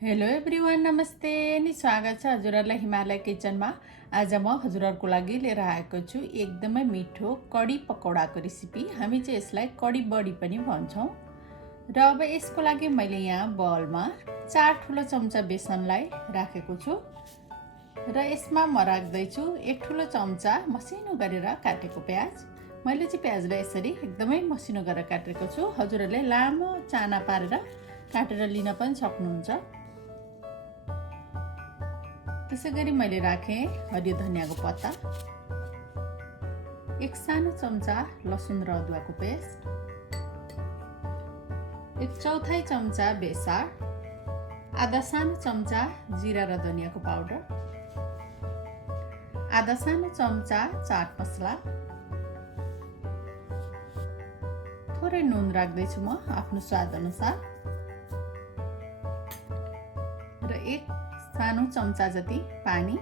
Hello everyone, नमस्ते अनि स्वागत छ हजुरहरूलाई हिमालय किचनमा। आज म हजुरहरूको लागि लिएर आएको छु एकदमै मिठो कडी पकौडाको रेसिपी। हामी चाहिँ यसलाई कडी बडी पनि भन्छौँ। र अब यसको लागि मैले यहाँ बलमा 4 ठुलो चम्चा बेसनलाई राखेको छु र यसमा म राख्दैछु 1 ठुलो चम्चा मसिनो गरेर काटेको प्याज। मैले चाहिँ प्याजलाई यसरी एकदमै मसिनो गरेर काटेको छु। हजुरहरूले लामो चाना पारेर काटेर लिन पनि सक्नुहुन्छ। त्यसैगरी मैले राखेँ हरियो धनियाको पत्ता, 1 सानो चम्चा लसुन र अदुवाको पेस्ट, 1/4 चम्चा बेसार, आधा सानो चम्चा जिरा र धनियाको पाउडर, आधा सानो चम्चा चाट मसला, थोरै नुन राख्दैछु म आफ्नो स्वाद अनुसार र 1 सानो चम्चा जति पानी।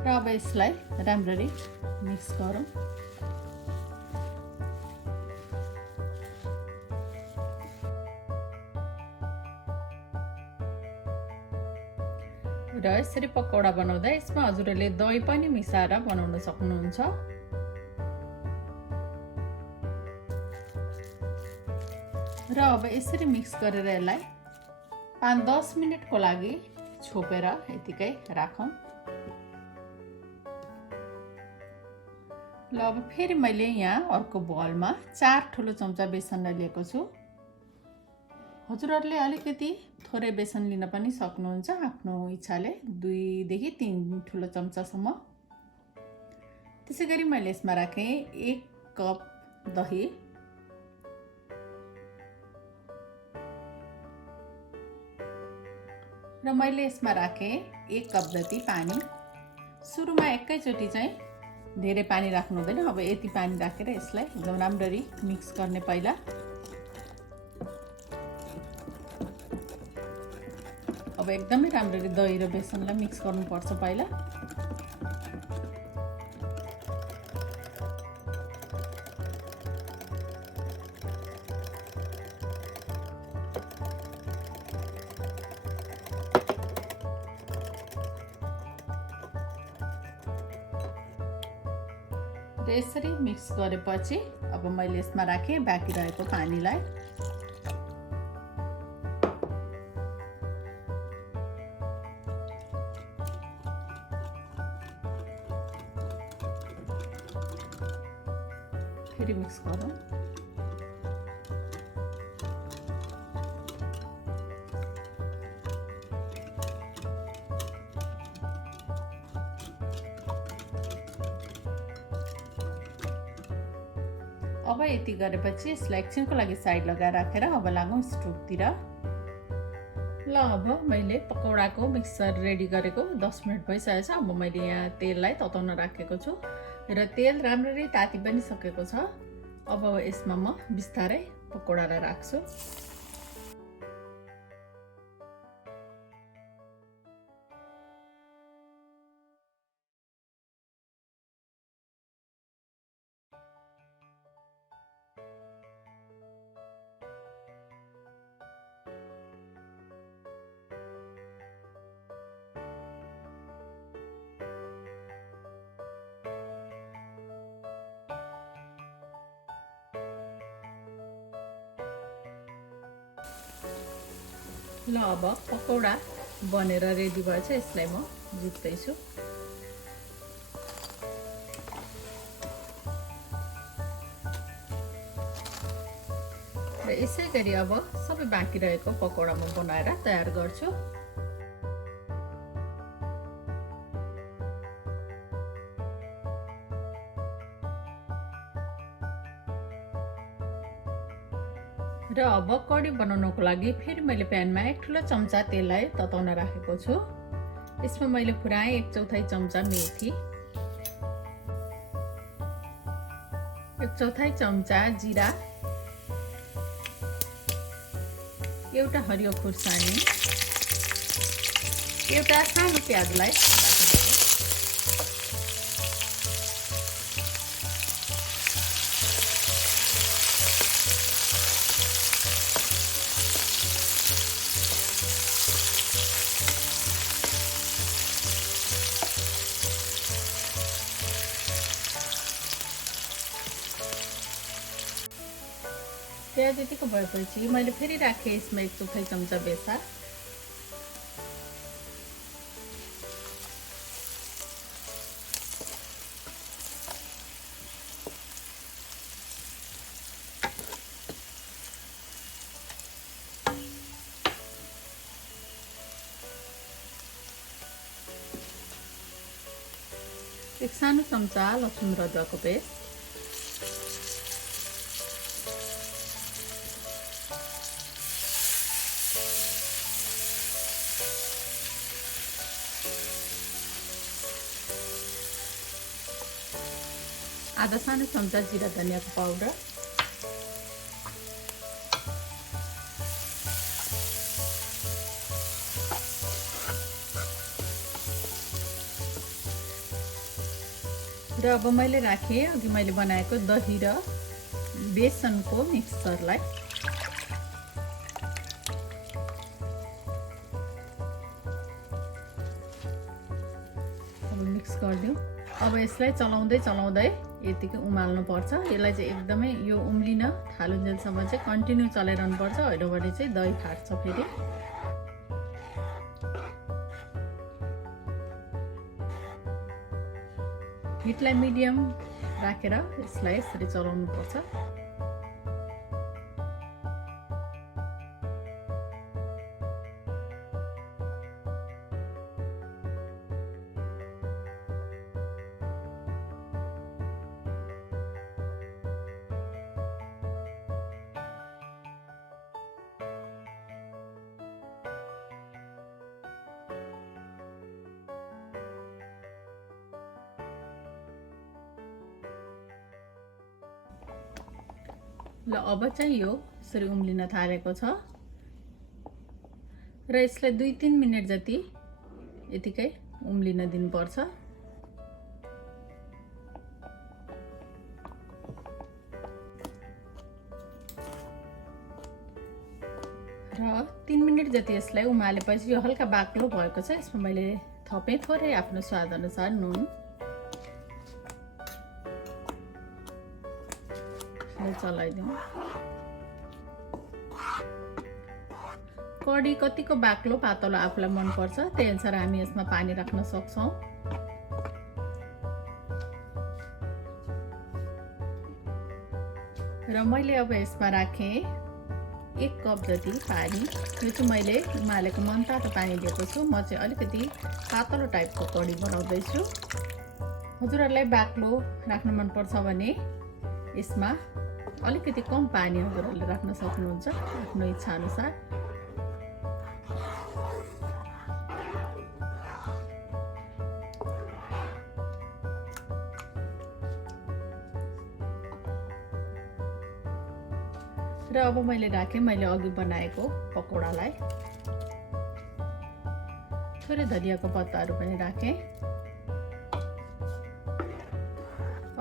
र अब यसलाई राम्ररी मिक्स गरौँ। र यसरी पकौडा बनाउँदा यसमा हजुरहरूले दही पनि मिसाएर बनाउन सक्नुहुन्छ। र अब यसरी मिक्स गरेर यसलाई 5-10 मिनटको लागि छोपेर यतिकै राखौँ। ल अब फेरि मैले यहाँ अर्को बलमा 4 ठुलो चम्चा बेसनलाई लिएको छु। हजुरहरूले अलिकति थोरै बेसन लिन पनि सक्नुहुन्छ आफ्नो इच्छाले, 2 देखि 3 ठुलो चम्चासम्म। त्यसैगरी मैले यसमा राखेँ 1 कप दही, र मैले यसमा राखेँ 1 कप जति पानी। सुरुमा एकैचोटि चाहिँ धेरै पानी राख्नु हुँदैन। अब यति पानी राखेर यसलाई एकदम राम्ररी मिक्स गर्ने पहिला। अब एकदमै राम्ररी दही र बेसनलाई मिक्स गर्नुपर्छ पहिला। र यसरी मिक्स गरेपछि अब मैले यसमा राखेँ बाँकी रहेको पानीलाई। फेरि मिक्स गरौँ। अब यति गरेपछि यसलाई एकछिनको लागि साइड लगाएर राखेर अब लागौँ स्टोभतिर। ल अब मैले पकौडाको मिक्सर रेडी गरेको 10 मिनट भइसकेको छ। अब मैले यहाँ तेललाई तताउन राखेको छु र तेल राम्ररी ताति पनि सकेको छ। अब यसमा म बिस्तारै पकौडालाई राख्छु। ल अब पकौडा बनेर रेडी भएछ, यसलाई म जित्दैछु। र यसै गरी अब सबै बाँकी रहेको पकौडा म बनाएर तयार गर्छु। र अब कडी बनाउनको लागि फेरि मैले प्यानमा 1 ठुलो चम्चा तेललाई तताउन राखेको छु। यसमा मैले फुराएँ 1/4 चम्चा मेथी, 1/4 चम्चा जिरा, एउटा हरियो खुर्सानी, एउटा सानो प्याजलाई तयार जतिको भएपछि मैले फेरि राखेँ यसमा 1/4 चम्चा बेसार। एक सानो चम्चा लसुन र अदुवाको पेस्ट, आधा सानो चम्चा जिरा धनियाको पाउडर, र अब मैले राखेँ अघि मैले बनाएको दही र बेसनको मिक्सचरलाई। अब मिक्स गरिदिउँ। अब यसलाई चलाउँदै यतिकै उमाल्नु पर्छ। यसलाई चाहिँ एकदमै यो उम्लिन थालुन्जेलसम्म चाहिँ कन्टिन्यू चलाइरहनु पर्छ, होइन भने चाहिँ दही फाट्छ फेरि। हिटलाई मिडियम राखेर यसलाई यसरी चलाउनु पर्छ। ल अब चाहिँ यो यसरी उम्लिन थालेको छ र यसलाई 2-3 मिनेट जति यतिकै उम्लिन दिनुपर्छ। र 3 मिनेट जति यसलाई उमालेपछि यो हल्का बाक्लो भएको छ। यसमा मैले थपेँ थोरै आफ्नो स्वाद अनुसार नुन। चलाइदिउँ। कडी कतिको बाक्लो पातलो आफूलाई मन पर्छ त्यही अनुसार हामी यसमा पानी राख्न सक्छौँ। र मैले अब यसमा राखेँ 1 कप जति पानी। यो चाहिँ मैले उमालेको मनतातो पानी दिएको छु। म चाहिँ अलिकति पातलो टाइपको कडी बनाउँदैछु। हजुरहरूलाई बाक्लो राख्न मन पर्छ भने यसमा अलिकति कम पानी हजुरहरूले राख्न सक्नुहुन्छ आफ्नो इच्छा अनुसार। र अब मैले राखेँ मैले अघि बनाएको पकौडालाई। थोरै धनियाको पत्ताहरू पनि राखेँ।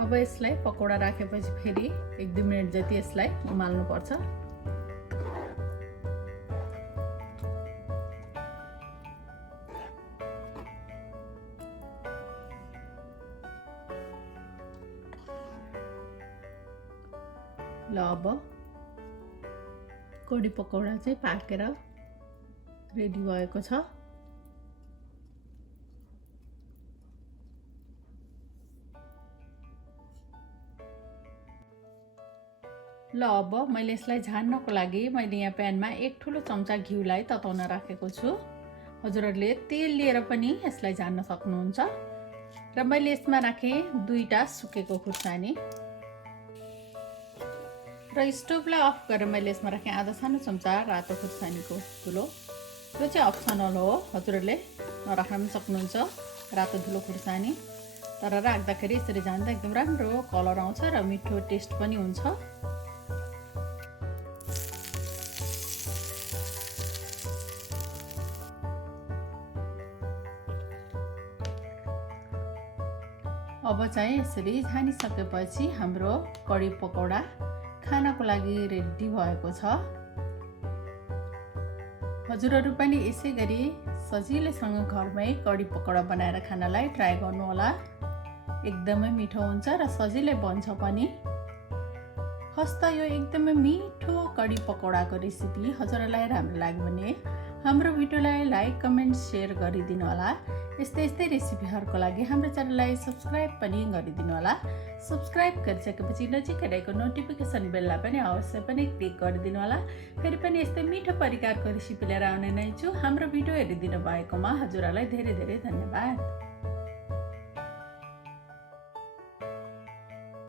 अब यसलाई पकौडा राखेपछि फेरि 1-2 मिनेट जति यसलाई उमाल्नु पर्छ। ल अब कडी पकौडा चाहिँ पाकेर रेडी भएको छ। ल अब मैले यसलाई झान्नको लागि मैले यहाँ प्यानमा 1 ठुलो चम्चा घिउलाई तताउन राखेको छु। हजुरहरूले तेल लिएर पनि यसलाई झान्न सक्नुहुन्छ। र मैले यसमा राखेँ 2टा सुकेको खुर्सानी र स्टोभलाई अफ गरेर मैले यसमा राखेँ आधा सानो चम्चा रातो खुर्सानीको धुलो। यो चाहिँ अप्सनल हो, हजुरहरूले नराख्न पनि सक्नुहुन्छ रातो धुलो खुर्सानी। तर राख्दाखेरि यसरी झान्दा एकदम राम्रो कलर आउँछ र मिठो टेस्ट पनि हुन्छ। अब चाहिँ यसरी झानिसकेपछि हाम्रो कडी पकौडा खानको लागि रेडी भएको छ। हजुरहरू पनि यसै गरी सजिलैसँग घरमै कडी पकौडा बनाएर खानलाई ट्राई गर्नुहोला। एकदमै मिठो हुन्छ र सजिलै बन्छ पनि। हस्त यो एकदमै मिठो कडी पकौडाको रेसिपी हजुरहरूलाई राम्रो लाग्यो भने हाम्रो भिडियोलाई लाइक कमेन्ट सेयर गरिदिनु होला। यस्तै यस्तै रेसिपीहरूको लागि हाम्रो च्यानललाई सब्सक्राइब पनि गरिदिनु होला। सब्सक्राइब गरिसकेपछि नजिकै रहेको नोटिफिकेसन बेललाई पनि अवश्य पनि क्लिक गरिदिनु होला। फेरि पनि यस्तै मिठो परिकारको रेसिपी लिएर आउने नै छु। हाम्रो भिडियो हेरिदिनु भएकोमा हजुरहरूलाई धेरै धेरै धन्यवाद।